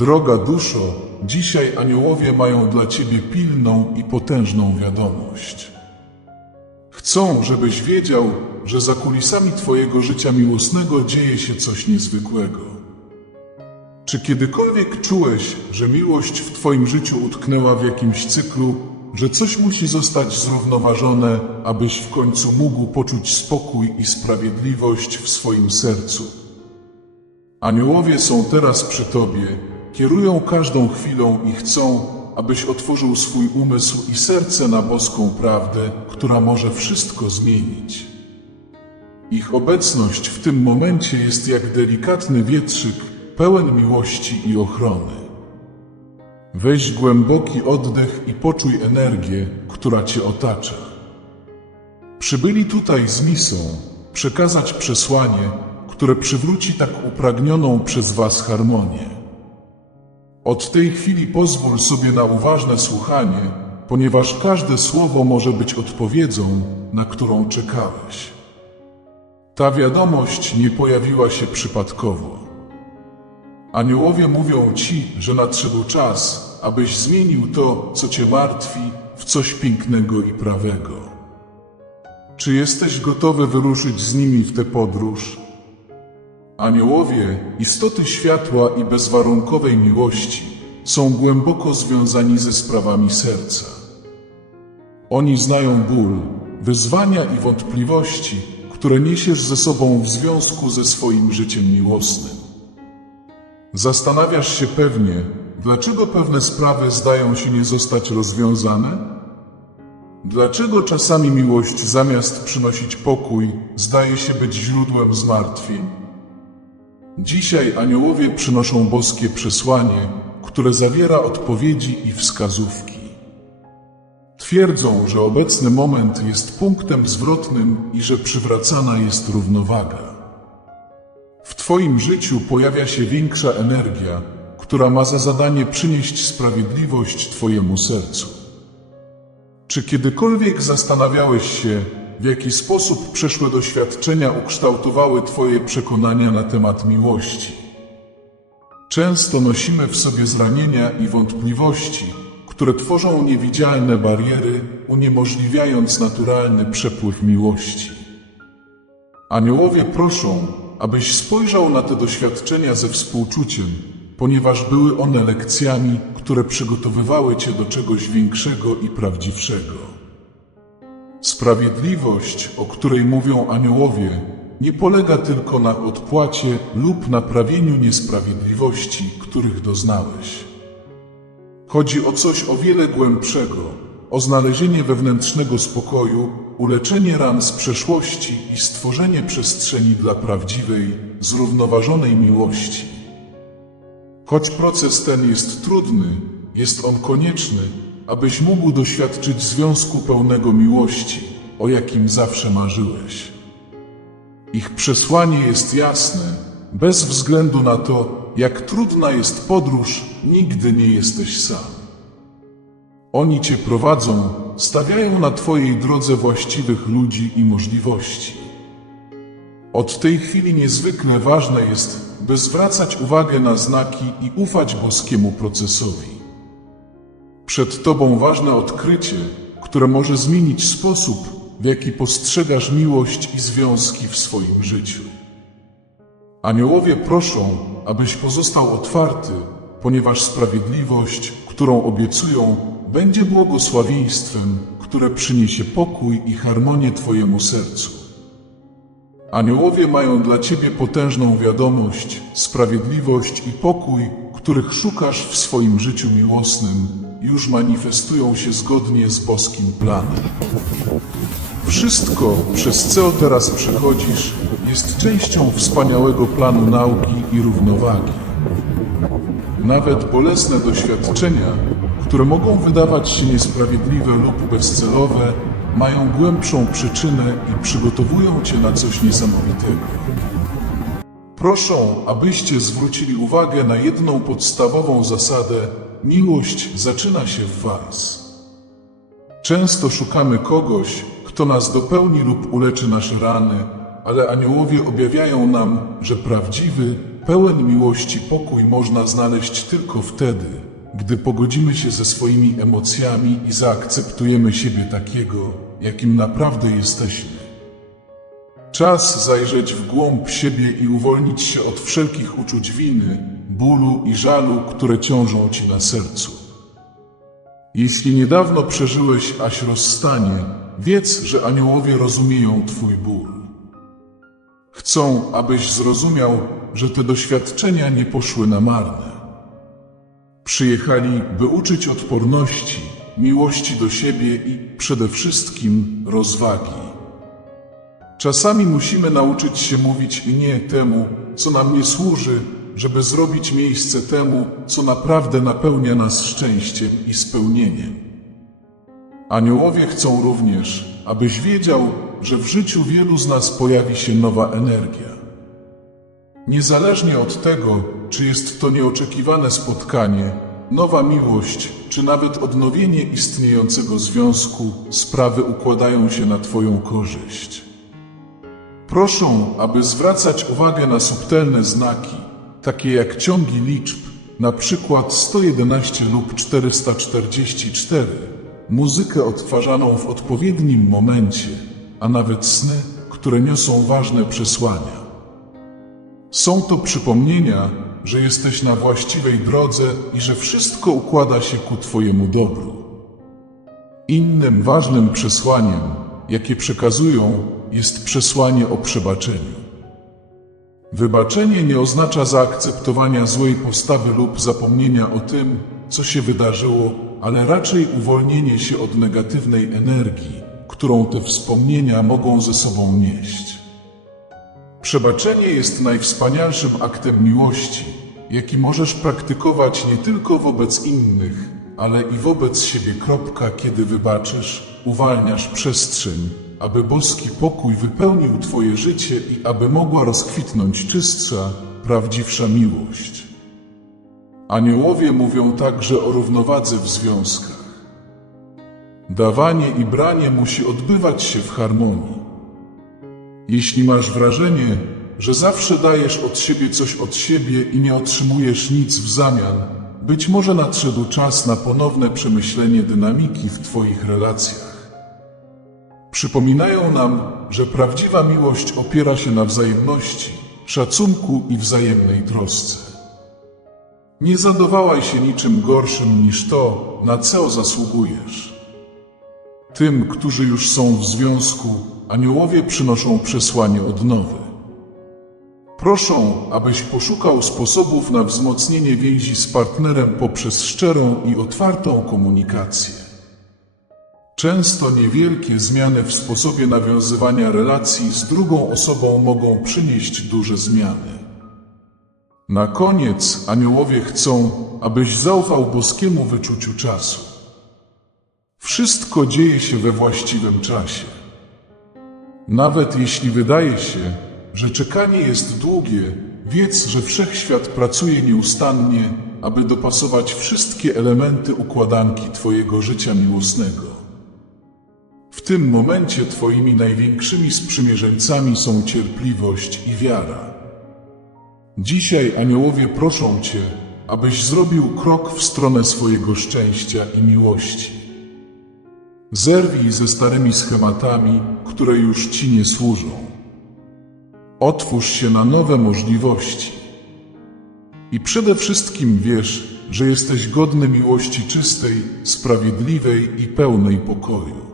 Droga duszo, dzisiaj aniołowie mają dla ciebie pilną i potężną wiadomość. Chcą, żebyś wiedział, że za kulisami twojego życia miłosnego dzieje się coś niezwykłego. Czy kiedykolwiek czułeś, że miłość w twoim życiu utknęła w jakimś cyklu, że coś musi zostać zrównoważone, abyś w końcu mógł poczuć spokój i sprawiedliwość w swoim sercu? Aniołowie są teraz przy Tobie, kierują każdą chwilą i chcą, abyś otworzył swój umysł i serce na boską prawdę, która może wszystko zmienić. Ich obecność w tym momencie jest jak delikatny wietrzyk, pełen miłości i ochrony. Weź głęboki oddech i poczuj energię, która Cię otacza. Przybyli tutaj z misją przekazać przesłanie, które przywróci tak upragnioną przez Was harmonię. Od tej chwili pozwól sobie na uważne słuchanie, ponieważ każde słowo może być odpowiedzią, na którą czekałeś. Ta wiadomość nie pojawiła się przypadkowo. Aniołowie mówią Ci, że nadszedł czas, abyś zmienił to, co Cię martwi, w coś pięknego i prawego. Czy jesteś gotowy wyruszyć z nimi w tę podróż? Aniołowie, istoty światła i bezwarunkowej miłości, są głęboko związani ze sprawami serca. Oni znają ból, wyzwania i wątpliwości, które niesiesz ze sobą w związku ze swoim życiem miłosnym. Zastanawiasz się pewnie, dlaczego pewne sprawy zdają się nie zostać rozwiązane? Dlaczego czasami miłość zamiast przynosić pokój, zdaje się być źródłem zmartwień? Dzisiaj aniołowie przynoszą boskie przesłanie, które zawiera odpowiedzi i wskazówki. Twierdzą, że obecny moment jest punktem zwrotnym i że przywracana jest równowaga. W Twoim życiu pojawia się większa energia, która ma za zadanie przynieść sprawiedliwość Twojemu sercu. Czy kiedykolwiek zastanawiałeś się, w jaki sposób przeszłe doświadczenia ukształtowały Twoje przekonania na temat miłości? Często nosimy w sobie zranienia i wątpliwości, które tworzą niewidzialne bariery, uniemożliwiając naturalny przepływ miłości. Aniołowie proszą, abyś spojrzał na te doświadczenia ze współczuciem, ponieważ były one lekcjami, które przygotowywały cię do czegoś większego i prawdziwszego. Sprawiedliwość, o której mówią aniołowie, nie polega tylko na odpłacie lub naprawieniu niesprawiedliwości, których doznałeś. Chodzi o coś o wiele głębszego, o znalezienie wewnętrznego spokoju, uleczenie ran z przeszłości i stworzenie przestrzeni dla prawdziwej, zrównoważonej miłości. Choć proces ten jest trudny, jest on konieczny, abyś mógł doświadczyć związku pełnego miłości, o jakim zawsze marzyłeś. Ich przesłanie jest jasne, bez względu na to, jak trudna jest podróż, nigdy nie jesteś sam. Oni cię prowadzą, stawiają na twojej drodze właściwych ludzi i możliwości. Od tej chwili niezwykle ważne jest, by zwracać uwagę na znaki i ufać boskiemu procesowi. Przed Tobą ważne odkrycie, które może zmienić sposób, w jaki postrzegasz miłość i związki w swoim życiu. Aniołowie proszą, abyś pozostał otwarty, ponieważ sprawiedliwość, którą obiecują, będzie błogosławieństwem, które przyniesie pokój i harmonię Twojemu sercu. Aniołowie mają dla Ciebie potężną wiadomość, sprawiedliwość i pokój, których szukasz w swoim życiu miłosnym, już manifestują się zgodnie z boskim planem. Wszystko, przez co teraz przechodzisz, jest częścią wspaniałego planu nauki i równowagi. Nawet bolesne doświadczenia, które mogą wydawać się niesprawiedliwe lub bezcelowe, mają głębszą przyczynę i przygotowują cię na coś niesamowitego. Proszą, abyście zwrócili uwagę na jedną podstawową zasadę: miłość zaczyna się w Was. Często szukamy kogoś, kto nas dopełni lub uleczy nasze rany, ale aniołowie objawiają nam, że prawdziwy, pełen miłości pokój można znaleźć tylko wtedy, gdy pogodzimy się ze swoimi emocjami i zaakceptujemy siebie takiego, jakim naprawdę jesteśmy. Czas zajrzeć w głąb siebie i uwolnić się od wszelkich uczuć winy, bólu i żalu, które ciążą ci na sercu. Jeśli niedawno przeżyłeś aś rozstanie, wiedz, że aniołowie rozumieją Twój ból. Chcą, abyś zrozumiał, że te doświadczenia nie poszły na marne. Przyjechali, by uczyć odporności, miłości do siebie i przede wszystkim rozwagi. Czasami musimy nauczyć się mówić nie temu, co nam nie służy, żeby zrobić miejsce temu, co naprawdę napełnia nas szczęściem i spełnieniem. Aniołowie chcą również, abyś wiedział, że w życiu wielu z nas pojawi się nowa energia. Niezależnie od tego, czy jest to nieoczekiwane spotkanie, nowa miłość, czy nawet odnowienie istniejącego związku, sprawy układają się na Twoją korzyść. Proszą, aby zwracać uwagę na subtelne znaki, takie jak ciągi liczb, na przykład 111 lub 444, muzykę odtwarzaną w odpowiednim momencie, a nawet sny, które niosą ważne przesłania. Są to przypomnienia, że jesteś na właściwej drodze i że wszystko układa się ku Twojemu dobru. Innym ważnym przesłaniem, jakie przekazują, jest przesłanie o przebaczeniu. Wybaczenie nie oznacza zaakceptowania złej postawy lub zapomnienia o tym, co się wydarzyło, ale raczej uwolnienie się od negatywnej energii, którą te wspomnienia mogą ze sobą nieść. Przebaczenie jest najwspanialszym aktem miłości, jaki możesz praktykować nie tylko wobec innych, ale i wobec siebie. Kropka, kiedy wybaczysz, uwalniasz przestrzeń, aby boski pokój wypełnił Twoje życie i aby mogła rozkwitnąć czystsza, prawdziwsza miłość. Aniołowie mówią także o równowadze w związkach. Dawanie i branie musi odbywać się w harmonii. Jeśli masz wrażenie, że zawsze dajesz od siebie coś od siebie i nie otrzymujesz nic w zamian, być może nadszedł czas na ponowne przemyślenie dynamiki w Twoich relacjach. Przypominają nam, że prawdziwa miłość opiera się na wzajemności, szacunku i wzajemnej trosce. Nie zadowalaj się niczym gorszym niż to, na co zasługujesz. Tym, którzy już są w związku, aniołowie przynoszą przesłanie odnowy. Proszą, abyś poszukał sposobów na wzmocnienie więzi z partnerem poprzez szczerą i otwartą komunikację. Często niewielkie zmiany w sposobie nawiązywania relacji z drugą osobą mogą przynieść duże zmiany. Na koniec aniołowie chcą, abyś zaufał boskiemu wyczuciu czasu. Wszystko dzieje się we właściwym czasie. Nawet jeśli wydaje się, że czekanie jest długie, wiedz, że wszechświat pracuje nieustannie, aby dopasować wszystkie elementy układanki Twojego życia miłosnego. W tym momencie Twoimi największymi sprzymierzeńcami są cierpliwość i wiara. Dzisiaj aniołowie proszą Cię, abyś zrobił krok w stronę swojego szczęścia i miłości. Zerwij ze starymi schematami, które już Ci nie służą. Otwórz się na nowe możliwości. I przede wszystkim wiesz, że jesteś godny miłości czystej, sprawiedliwej i pełnej pokoju.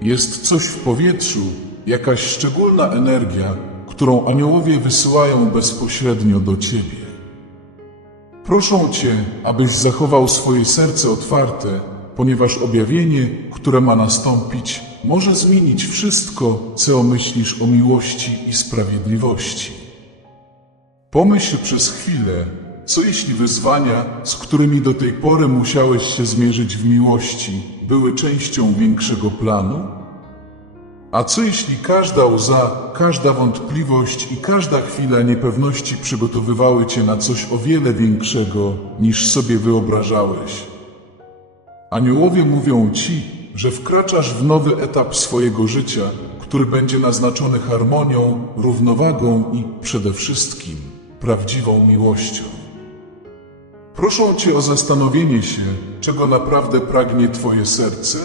Jest coś w powietrzu, jakaś szczególna energia, którą aniołowie wysyłają bezpośrednio do Ciebie. Proszą Cię, abyś zachował swoje serce otwarte, ponieważ objawienie, które ma nastąpić, może zmienić wszystko, co myślisz o miłości i sprawiedliwości. Pomyśl przez chwilę, co jeśli wyzwania, z którymi do tej pory musiałeś się zmierzyć w miłości, były częścią większego planu? A co jeśli każda łza, każda wątpliwość i każda chwila niepewności przygotowywały cię na coś o wiele większego, niż sobie wyobrażałeś? Aniołowie mówią ci, że wkraczasz w nowy etap swojego życia, który będzie naznaczony harmonią, równowagą i przede wszystkim prawdziwą miłością. Proszę Cię o zastanowienie się, czego naprawdę pragnie Twoje serce?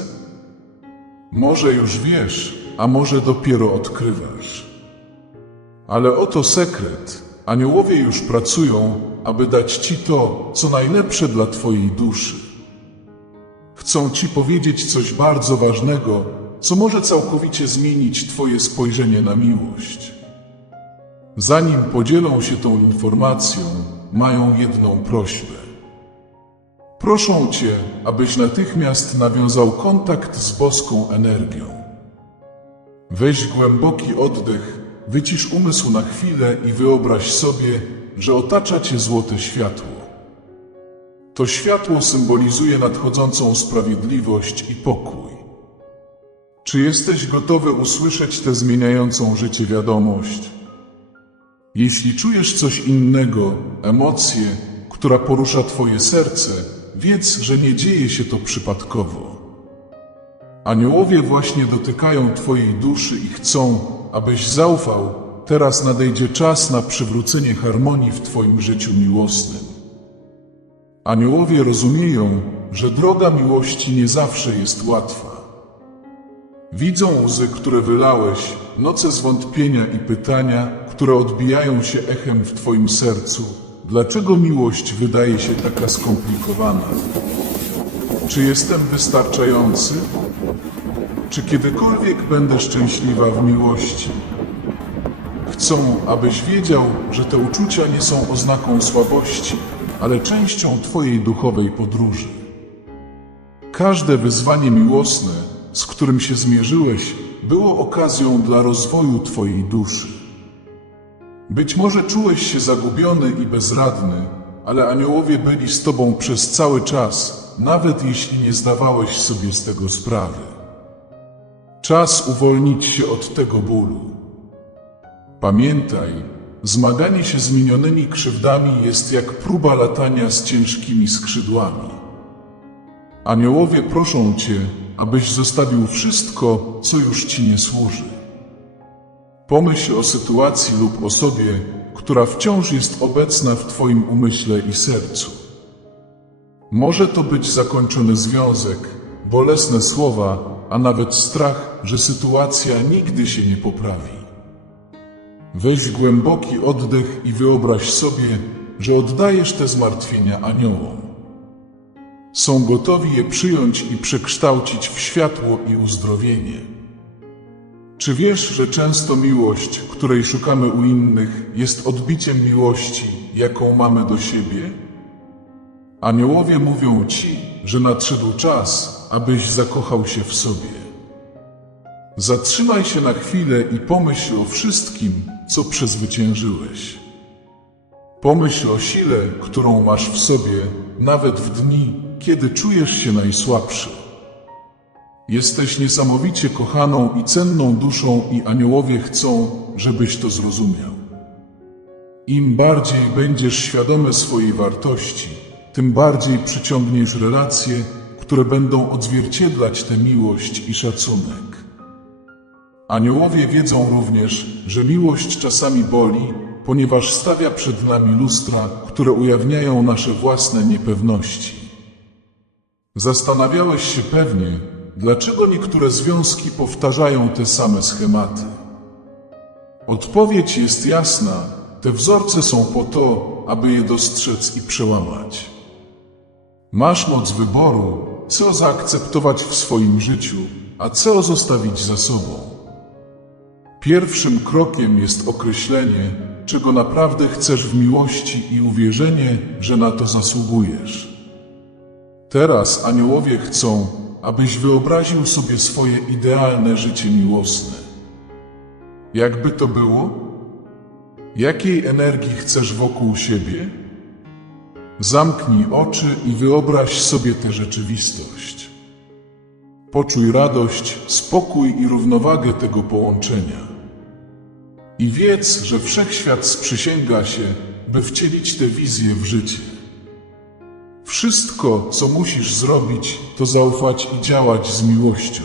Może już wiesz, a może dopiero odkrywasz. Ale oto sekret. Aniołowie już pracują, aby dać Ci to, co najlepsze dla Twojej duszy. Chcą Ci powiedzieć coś bardzo ważnego, co może całkowicie zmienić Twoje spojrzenie na miłość. Zanim podzielą się tą informacją, mają jedną prośbę. Proszą Cię, abyś natychmiast nawiązał kontakt z boską energią. Weź głęboki oddech, wycisz umysł na chwilę i wyobraź sobie, że otacza Cię złote światło. To światło symbolizuje nadchodzącą sprawiedliwość i pokój. Czy jesteś gotowy usłyszeć tę zmieniającą życie wiadomość? Jeśli czujesz coś innego, emocję, która porusza Twoje serce, wiedz, że nie dzieje się to przypadkowo. Aniołowie właśnie dotykają Twojej duszy i chcą, abyś zaufał. Teraz nadejdzie czas na przywrócenie harmonii w Twoim życiu miłosnym. Aniołowie rozumieją, że droga miłości nie zawsze jest łatwa. Widzą łzy, które wylałeś, noce zwątpienia i pytania, które odbijają się echem w Twoim sercu. Dlaczego miłość wydaje się taka skomplikowana? Czy jestem wystarczający? Czy kiedykolwiek będę szczęśliwa w miłości? Chcą, abyś wiedział, że te uczucia nie są oznaką słabości, ale częścią Twojej duchowej podróży. Każde wyzwanie miłosne, z którym się zmierzyłeś, było okazją dla rozwoju Twojej duszy. Być może czułeś się zagubiony i bezradny, ale aniołowie byli z Tobą przez cały czas, nawet jeśli nie zdawałeś sobie z tego sprawy. Czas uwolnić się od tego bólu. Pamiętaj, zmaganie się z minionymi krzywdami jest jak próba latania z ciężkimi skrzydłami. Aniołowie proszą Cię, abyś zostawił wszystko, co już Ci nie służy. Pomyśl o sytuacji lub osobie, która wciąż jest obecna w Twoim umyśle i sercu. Może to być zakończony związek, bolesne słowa, a nawet strach, że sytuacja nigdy się nie poprawi. Weź głęboki oddech i wyobraź sobie, że oddajesz te zmartwienia aniołom. Są gotowi je przyjąć i przekształcić w światło i uzdrowienie. Czy wiesz, że często miłość, której szukamy u innych, jest odbiciem miłości, jaką mamy do siebie? Aniołowie mówią ci, że nadszedł czas, abyś zakochał się w sobie. Zatrzymaj się na chwilę i pomyśl o wszystkim, co przezwyciężyłeś. Pomyśl o sile, którą masz w sobie, nawet w dni, kiedy czujesz się najsłabszy. Jesteś niesamowicie kochaną i cenną duszą i aniołowie chcą, żebyś to zrozumiał. Im bardziej będziesz świadomy swojej wartości, tym bardziej przyciągniesz relacje, które będą odzwierciedlać tę miłość i szacunek. Aniołowie wiedzą również, że miłość czasami boli, ponieważ stawia przed nami lustra, które ujawniają nasze własne niepewności. Zastanawiałeś się pewnie, dlaczego niektóre związki powtarzają te same schematy. Odpowiedź jest jasna, te wzorce są po to, aby je dostrzec i przełamać. Masz moc wyboru, co zaakceptować w swoim życiu, a co zostawić za sobą. Pierwszym krokiem jest określenie, czego naprawdę chcesz w miłości i uwierzenie, że na to zasługujesz. Teraz aniołowie chcą, abyś wyobraził sobie swoje idealne życie miłosne. Jakby to było? Jakiej energii chcesz wokół siebie? Zamknij oczy i wyobraź sobie tę rzeczywistość. Poczuj radość, spokój i równowagę tego połączenia. I wiedz, że wszechświat sprzysięga się, by wcielić tę wizję w życie. Wszystko, co musisz zrobić, to zaufać i działać z miłością.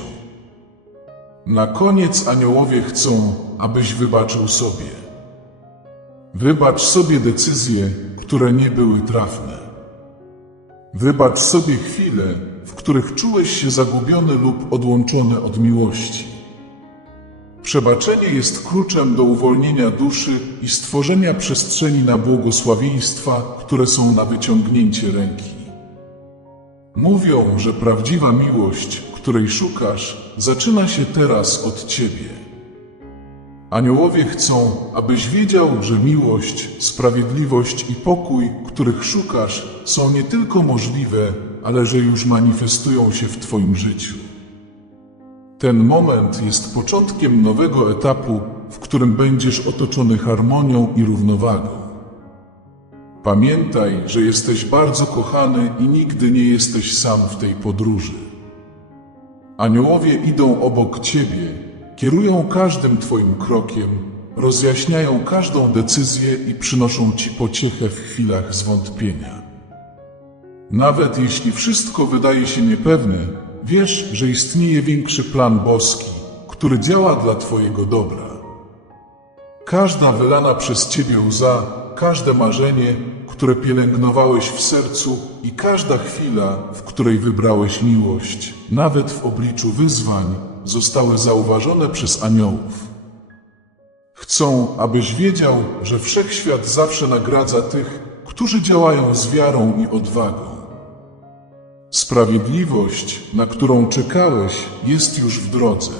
Na koniec aniołowie chcą, abyś wybaczył sobie. Wybacz sobie decyzje, które nie były trafne. Wybacz sobie chwile, w których czułeś się zagubiony lub odłączony od miłości. Przebaczenie jest kluczem do uwolnienia duszy i stworzenia przestrzeni na błogosławieństwa, które są na wyciągnięcie ręki. Mówią, że prawdziwa miłość, której szukasz, zaczyna się teraz od ciebie. Aniołowie chcą, abyś wiedział, że miłość, sprawiedliwość i pokój, których szukasz, są nie tylko możliwe, ale że już manifestują się w Twoim życiu. Ten moment jest początkiem nowego etapu, w którym będziesz otoczony harmonią i równowagą. Pamiętaj, że jesteś bardzo kochany i nigdy nie jesteś sam w tej podróży. Aniołowie idą obok ciebie, kierują każdym twoim krokiem, rozjaśniają każdą decyzję i przynoszą ci pociechę w chwilach zwątpienia. Nawet jeśli wszystko wydaje się niepewne, wiesz, że istnieje większy plan boski, który działa dla twojego dobra. Każda wylana przez ciebie łza, każde marzenie, które pielęgnowałeś w sercu i każda chwila, w której wybrałeś miłość, nawet w obliczu wyzwań, zostały zauważone przez aniołów. Chcą, abyś wiedział, że wszechświat zawsze nagradza tych, którzy działają z wiarą i odwagą. Sprawiedliwość, na którą czekałeś, jest już w drodze.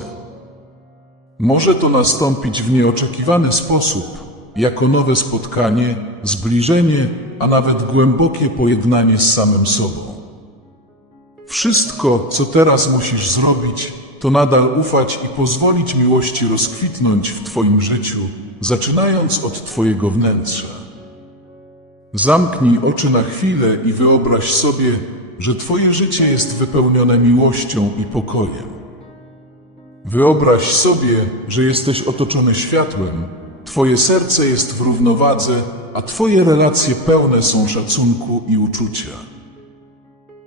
Może to nastąpić w nieoczekiwany sposób, jako nowe spotkanie, zbliżenie, a nawet głębokie pojednanie z samym sobą. Wszystko, co teraz musisz zrobić, to nadal ufać i pozwolić miłości rozkwitnąć w Twoim życiu, zaczynając od Twojego wnętrza. Zamknij oczy na chwilę i wyobraź sobie, że Twoje życie jest wypełnione miłością i pokojem. Wyobraź sobie, że jesteś otoczony światłem, Twoje serce jest w równowadze, a Twoje relacje pełne są szacunku i uczucia.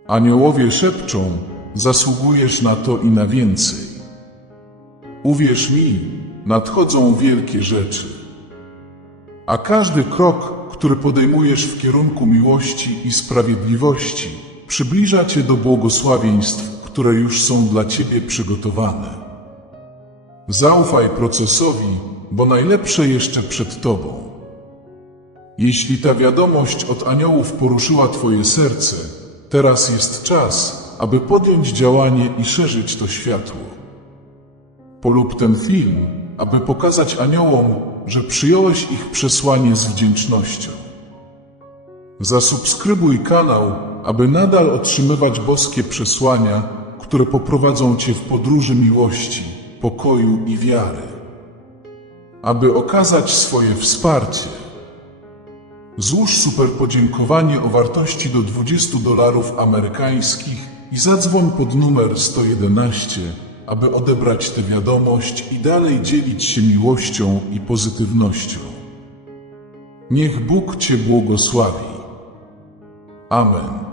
Aniołowie szepczą, zasługujesz na to i na więcej. Uwierz mi, nadchodzą wielkie rzeczy. A każdy krok, który podejmujesz w kierunku miłości i sprawiedliwości, przybliża cię do błogosławieństw, które już są dla ciebie przygotowane. Zaufaj procesowi, bo najlepsze jeszcze przed tobą. Jeśli ta wiadomość od aniołów poruszyła twoje serce, teraz jest czas, aby podjąć działanie i szerzyć to światło. Polub ten film, aby pokazać aniołom, że przyjąłeś ich przesłanie z wdzięcznością. Zasubskrybuj kanał, aby nadal otrzymywać boskie przesłania, które poprowadzą Cię w podróży miłości, pokoju i wiary. Aby okazać swoje wsparcie, złóż super podziękowanie o wartości do 20 dolarów amerykańskich i zadzwoń pod numer 111, aby odebrać tę wiadomość i dalej dzielić się miłością i pozytywnością. Niech Bóg Cię błogosławi. Amen.